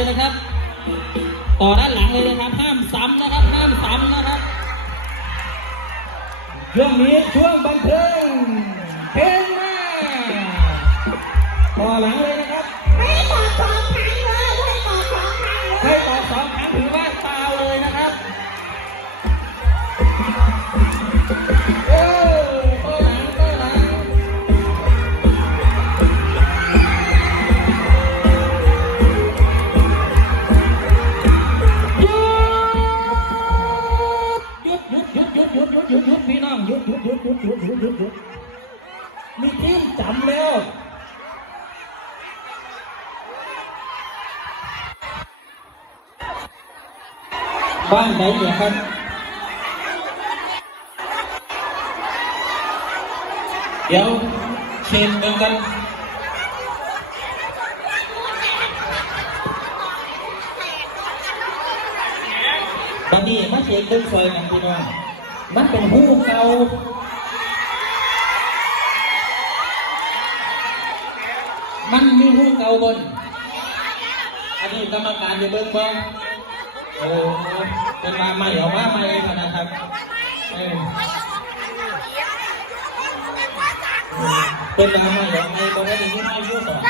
เลยนะครับต่อด้านหลังเลยนะครับห้ามซ้ำนะครับห้ามซ้ำนะครับช่วงนี้ช่วงบันเทิงเพลงมาต่อหลังเลยนะครับให้ต่อสองครั้งเลยให้ต่อสองครั้งถือว่าฟาวเลยนะครับต่อหลังต่อหลังหยุดพี่น้องหยุดมีทีมจำแล้วบ้านไหนเนี่ยครับเดี๋ยวเชิญกันตอนนี้มาเช็คเรื่องซอยกันพี่น้องมันเป็นหูเก่ามันมีหูเก่าบนอันนี้กรรมการอยู่เบื้องบนเป็นมาใหม่ออกมาใหม่นะครับเป็นมาใหม่ออกมาตรงนี้ที่ไม่รู้สอน